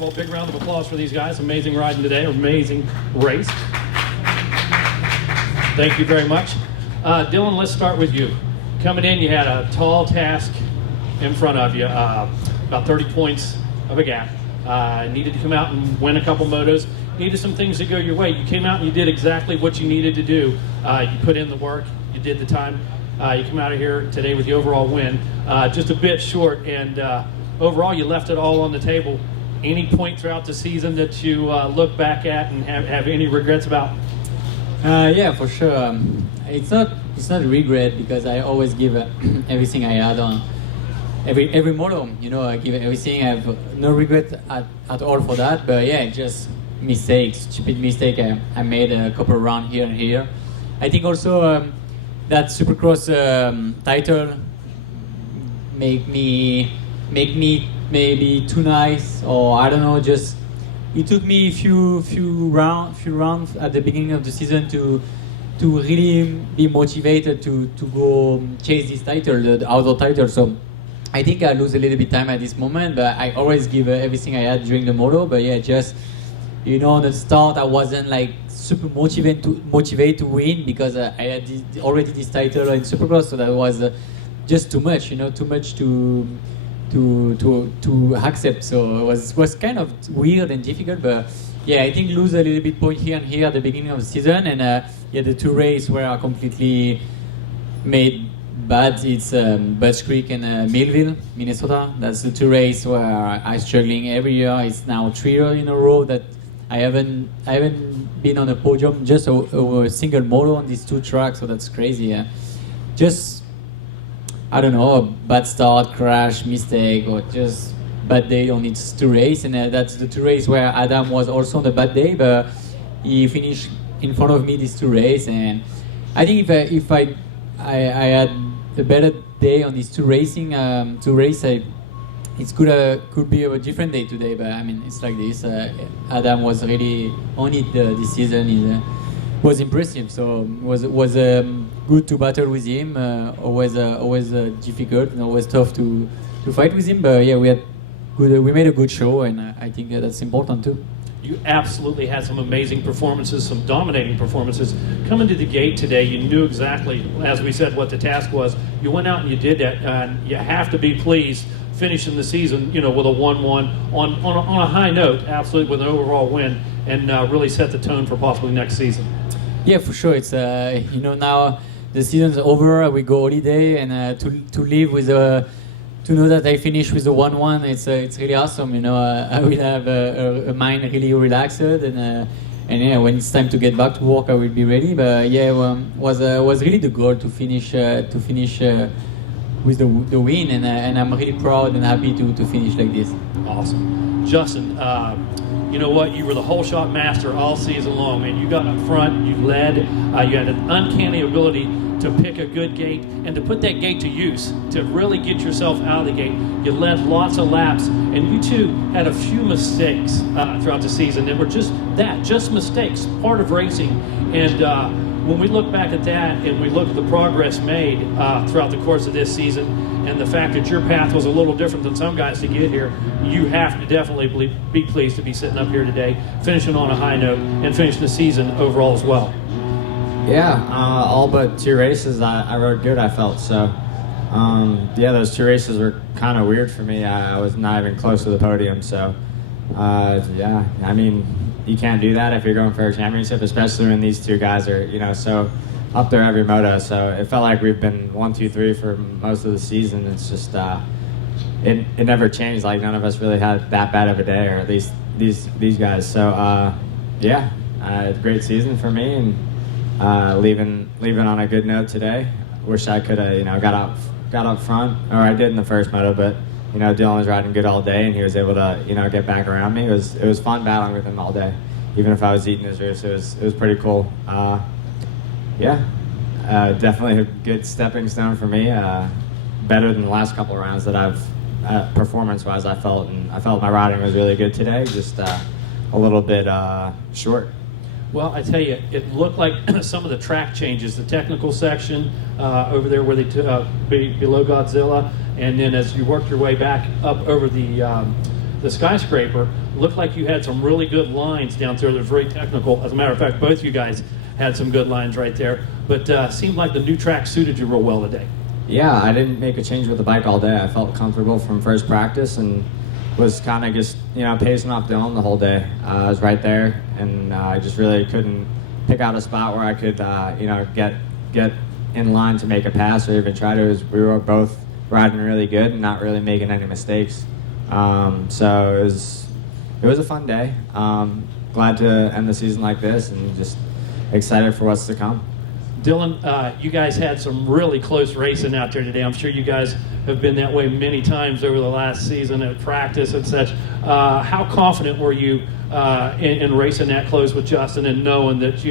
of all, big round of applause for these guys. Amazing riding today, amazing race. Thank you very much. Dylan, let's start with you. Coming in, you had a tall task in front of you, about 30 points of a gap. Needed to come out and win a couple motos. Needed some things to go your way. You came out and you did exactly what you needed to do. You put in the work, you did the time. You come out of here today with the overall win. Just a bit short, and overall you left it all on the table. Any point throughout the season that you look back at and have any regrets about? Yeah, for sure. It's not regret, because I always give everything I had on every moto. You know, I give everything. I have no regret at all for that. But yeah, just mistakes, stupid mistake I made a couple of rounds here and here. I think also that Supercross title make me maybe too nice, or I don't know. Just it took me a few rounds at the beginning of the season to really be motivated to go chase this title, the outdoor title. So I think I lose a little bit time at this moment, but I always give everything I had during the moto. But yeah, just on the start I wasn't like super motivated to win, because I had already this title in Supercross, so that was just too much, too much to accept. So it was kind of weird and difficult. But yeah, I think lose a little bit point here and here at the beginning of the season, and the two races were completely made bad. It's Butch Creek and Millville, Minnesota. That's the two races where I'm struggling every year. It's now 3 years in a row that I haven't been on a podium, just a single moto on these two tracks. So that's crazy. Yeah. Just I don't know, a bad start, crash, mistake, or just bad day on its two races. And that's the two races where Adam was also on a bad day, but he finished in front of me these two races. And I think if I had a better day on these two races, it could be a different day today. But I mean, it's like this. Adam was really on it this season. Was impressive. So was good to battle with him. Always difficult and always tough to fight with him. But yeah, we made a good show, and I think that's important too. You absolutely had some amazing performances, some dominating performances. Coming to the gate today, you knew exactly, as we said, what the task was. You went out and you did that, and you have to be pleased finishing the season, with a 1-1 on a high note, absolutely, with an overall win, and really set the tone for possibly next season. Yeah, for sure. It's now the season's over. We go holiday, and to live with to know that I finished with a 1-1, it's really awesome. I will have a mind really relaxed, and yeah, when it's time to get back to work, I will be ready. But yeah, was really the goal to finish with the win, and I'm really proud and happy to finish like this. Awesome, Justin. You know what? You were the whole shot master all season long, man. You got up front, you led, you had an uncanny ability to pick a good gate and to put that gate to use, to really get yourself out of the gate. You led lots of laps, and you too had a few mistakes throughout the season that were just mistakes, part of racing. And when we look back at that and we look at the progress made throughout the course of this season, and the fact that your path was a little different than some guys to get here, you have to definitely be pleased to be sitting up here today, finishing on a high note, and finishing the season overall as well. Yeah, all but 2 races I rode good, I felt. So, yeah, those 2 races were kind of weird for me. I was not even close to the podium. So, yeah, I mean, you can't do that if you're going for a championship, especially when these 2 guys are, so up there every moto. So it felt like we've been 1, 2, 3 for most of the season. It's just it never changed. Like none of us really had that bad of a day, or at least these guys. So yeah, great season for me, and leaving on a good note today. Wish I could have got up front, or I did in the first moto, but Dylan was riding good all day, and he was able to get back around me. It was fun battling with him all day, even if I was eating his race. It was pretty cool. Yeah, definitely a good stepping stone for me. Better than the last couple of rounds that I've, performance-wise, I felt my riding was really good today. Just a little bit short. Well, I tell you, it looked like some of the track changes, the technical section over there where they below Godzilla, and then as you worked your way back up over the the skyscraper, looked like you had some really good lines down there. That was very technical. As a matter of fact, both you guys had some good lines right there. But seemed like the new track suited you real well today. Yeah, I didn't make a change with the bike all day. I felt comfortable from first practice and was kind of just, pacing off Dylan the whole day. I was right there, and I just really couldn't pick out a spot where I could, get in line to make a pass or even try to. We were both riding really good and not really making any mistakes. So it was a fun day. Glad to end the season like this and just excited for what's to come. Dylan, you guys had some really close racing out there today. I'm sure you guys have been that way many times over the last season at practice and such. How confident were you in racing that close with Justin and knowing that,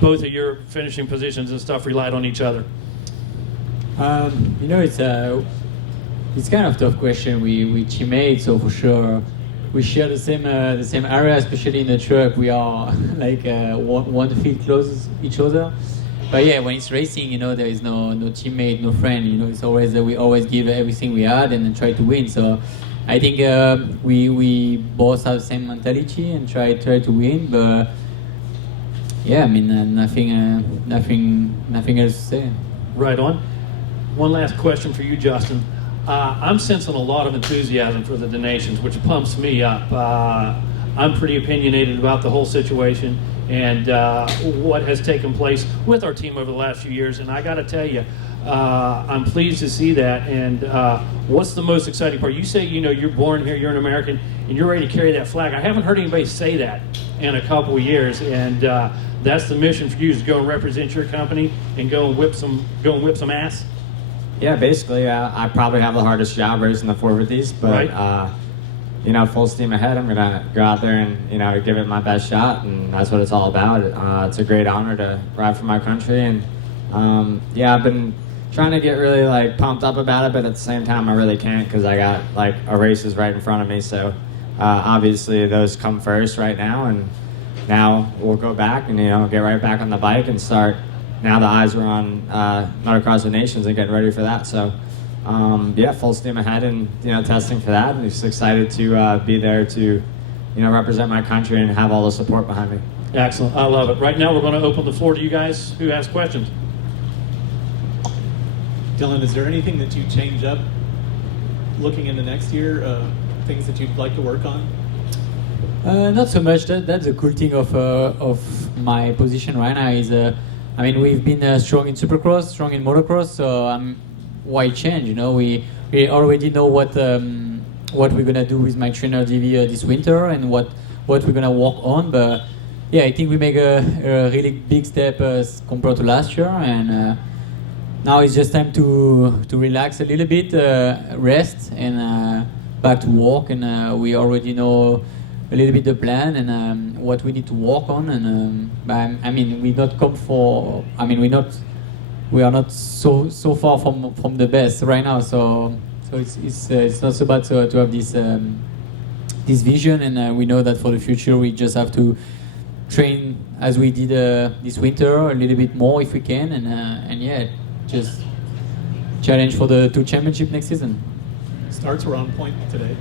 both of your finishing positions and stuff relied on each other? It's kind of a tough question. We teammates, so for sure we share the same area, especially in the truck. We are like 1 feet close each other. But yeah, when it's racing, there is no teammate, no friend. It's always we always give everything we had and then try to win. So I think we both have the same mentality and try to win. But yeah, nothing else to say. Right on. One last question for you, Justin. I'm sensing a lot of enthusiasm for the Nations, which pumps me up. I'm pretty opinionated about the whole situation and what has taken place with our team over the last few years. And I got to tell you, I'm pleased to see that. And what's the most exciting part? You say, you're born here, you're an American, and you're ready to carry that flag. I haven't heard anybody say that in a couple of years. And that's the mission for you, is to go and represent your company and go and whip some ass. Yeah, basically, I probably have the hardest job racing the 450s, but right. Full steam ahead. I'm gonna go out there and give it my best shot, and that's what it's all about. It's a great honor to ride for my country, and I've been trying to get really pumped up about it, but at the same time, I really can't because I got a races right in front of me. So obviously, those come first right now, and now we'll go back and get right back on the bike and start. Now the eyes are on Motocross of Nations and getting ready for that. So, full steam ahead and, testing for that. And just excited to be there to, represent my country and have all the support behind me. Excellent. I love it. Right now we're going to open the floor to you guys who has questions. Dylan, is there anything that you change up looking into next year, things that you'd like to work on? Not so much. That's the cool thing of my position right now is we've been strong in Supercross, strong in Motocross, so why change? We already know what we're gonna do with my trainer DV this winter and what we're gonna work on. But yeah, I think we make a really big step compared to last year, and now it's just time to relax a little bit, rest, and back to work. And we already know a little bit the plan and what we need to work on, and we are not so far from the best right now. So it's not so bad to have this vision, and we know that for the future we just have to train as we did this winter a little bit more if we can, and just challenge for the 2 championship next season. Starts were on point today.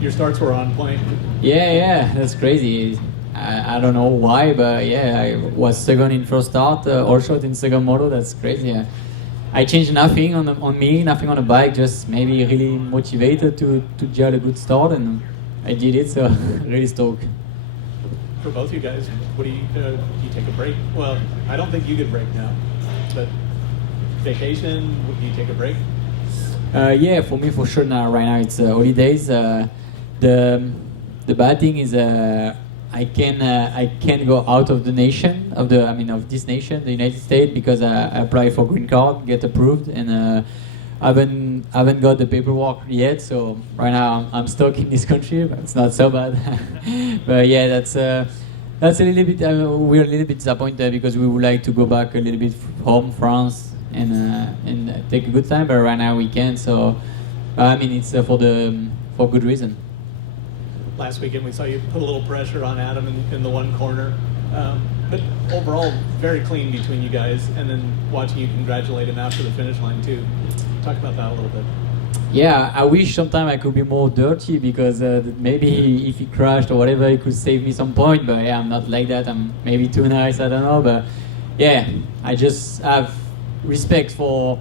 Your starts were on point. Yeah, that's crazy. I don't know why, but I was second in first start, all shot in second moto. That's crazy. Yeah. I changed nothing on me, nothing on the bike, just maybe really motivated to get a good start, and I did it, so really stoked. For both you guys, what do you take a break? Well, I don't think you get a break now, but vacation, do you take a break? For me, for sure. Right now, it's holidays. The bad thing is I can go out of the nation of this nation, the United States, because I applied for green card, get approved, and haven't got the paperwork yet. So right now I'm stuck in this country, but it's not so bad. But yeah, that's a little bit. We're a little bit disappointed because we would like to go back a little bit home, France, and take a good time. But right now we can't. So it's for good reason. Last weekend we saw you put a little pressure on Adam in the one corner, but overall very clean between you guys, and then watching you congratulate him after the finish line too. Talk about that a little bit. Yeah, I wish sometimes I could be more dirty because maybe if he crashed or whatever, he could save me some point. But yeah, I'm not like that. I'm maybe too nice. I don't know. But yeah, I just have respect for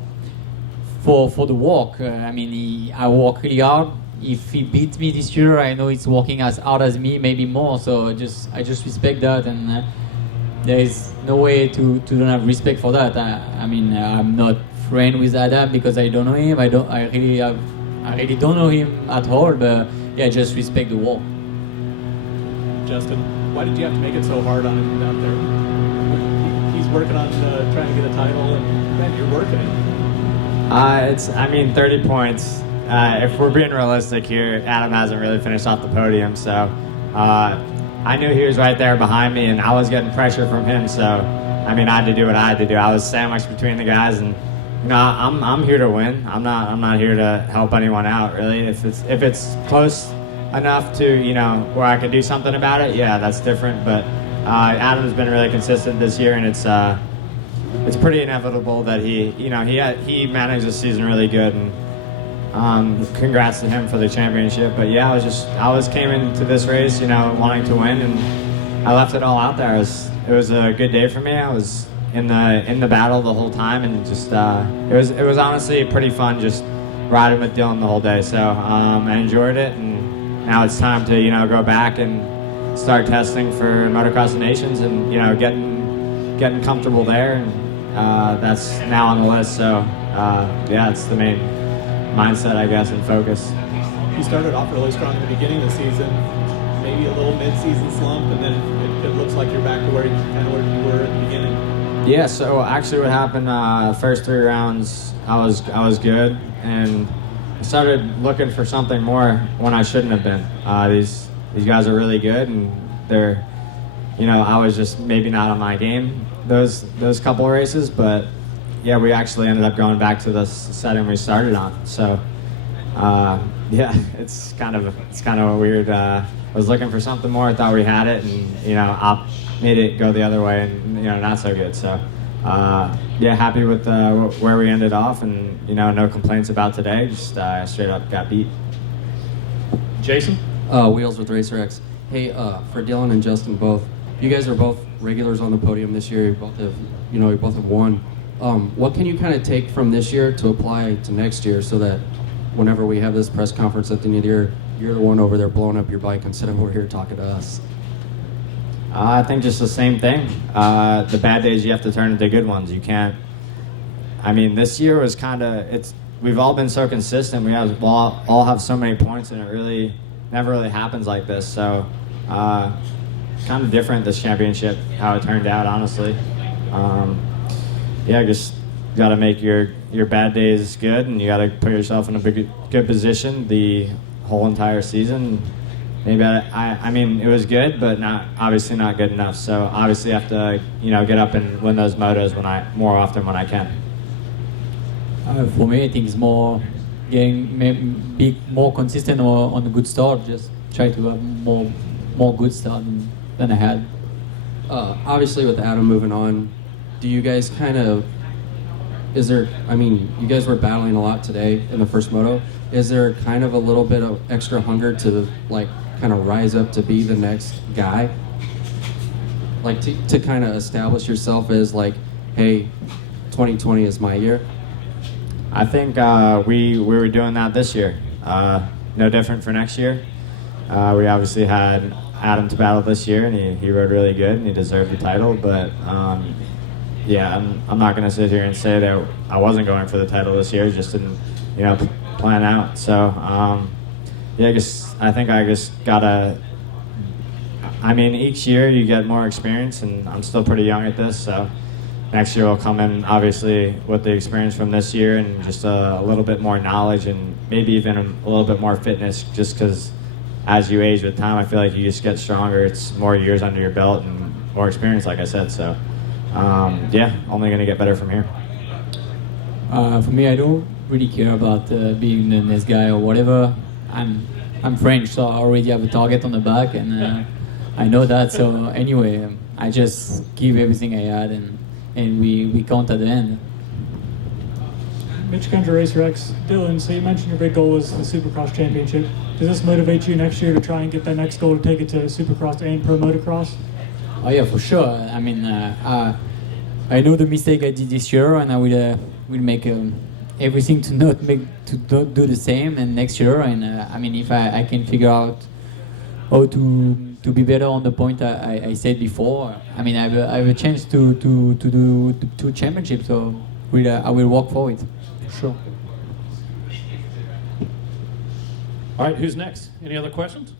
the walk. I mean, I work really hard. If he beats me this year, I know he's working as hard as me, maybe more. So I just respect that, and there is no way to don't have respect for that. I mean, I'm not friend with Adam because I don't know him. I really don't know him at all. But yeah, just respect the work. Justin, why did you have to make it so hard on him out there? He's working on trying to get a title, and man, you're working it. I mean, 30 points. If we're being realistic here, Adam hasn't really finished off the podium, so I knew he was right there behind me, and I was getting pressure from him. So, I mean, I had to do what I had to do. I was sandwiched between the guys, and I'm here to win. I'm not here to help anyone out, really. If it's close enough to where I could do something about it, yeah, that's different. But Adam's been really consistent this year, and it's pretty inevitable that he managed the season really good, and congrats to him for the championship. But yeah, I came into this race, wanting to win, and I left it all out there. It was a good day for me. I was in the battle the whole time, and just it was honestly pretty fun just riding with Dylan the whole day. So I enjoyed it, and now it's time to go back and start testing for Motocross of Nations, and getting comfortable there, and that's now on the list. So yeah, it's the main mindset, I guess, and focus. You started off really strong in the beginning of the season, maybe a little mid-season slump, and then it looks like you're back to where you were at the beginning. Yeah, so actually what happened, first 3 rounds, I was good, and I started looking for something more when I shouldn't have been. These guys are really good, and they're, I was just maybe not on my game those couple of races, but yeah, we actually ended up going back to the setting we started on. So yeah, it's kind of weird. I was looking for something more. I thought we had it, and I made it go the other way, and not so good. So yeah, happy with where we ended off, and no complaints about today. Just straight up got beat. Jason? Wheels with Racer X. Hey, for Dylan and Justin both, you guys are both regulars on the podium this year. You both have won. What can you kind of take from this year to apply to next year, so that whenever we have this press conference at the end of the year, you're the one over there blowing up your bike instead of over here talking to us? I think just the same thing. The bad days you have to turn into good ones. You can't. I mean, this year was we've all been so consistent. We all have so many points, and it really never really happens like this. So kind of different, this championship, how it turned out, honestly. Yeah, just got to make your bad days good, and you got to put yourself in a good position the whole entire season. Maybe I mean, it was good, but obviously not good enough. So obviously I have to get up and win those motos more often when I can. For me, I think it's more be more consistent or on a good start. Just try to have more good start than I had. Obviously, with Adam moving on, do you guys you guys were battling a lot today in the first moto. Is there kind of a little bit of extra hunger to kind of rise up to be the next guy? To kind of establish yourself as hey, 2020 is my year? I think we were doing that this year. No different for next year. We obviously had Adam to battle this year, and he rode really good, and he deserved the title. But yeah, I'm not going to sit here and say that I wasn't going for the title this year. Just didn't plan out. So yeah, I think I just gotta. I mean, each year you get more experience, and I'm still pretty young at this, so next year will come in obviously with the experience from this year, and just a little bit more knowledge, and maybe even a little bit more fitness, just because as you age with time, I feel like you just get stronger. It's more years under your belt and more experience, like I said. So yeah, only going to get better from here. For me, I don't really care about being the next guy or whatever. I'm French, so I already have a target on the back, and I know that. So anyway, I just give everything I had, and we count at the end. Mitch Country Racer X. Dylan, so you mentioned your big goal is the Supercross championship. Does this motivate you next year to try and get that next goal to take it to Supercross and Pro Motocross? Oh yeah, for sure. I mean, I know the mistake I did this year, and I will make everything to not do the same. And next year, and I mean, if I can figure out how to be better on the point I said before, I mean, I have a chance to do the 2 championships. So I will work for it, for sure. All right, who's next? Any other questions?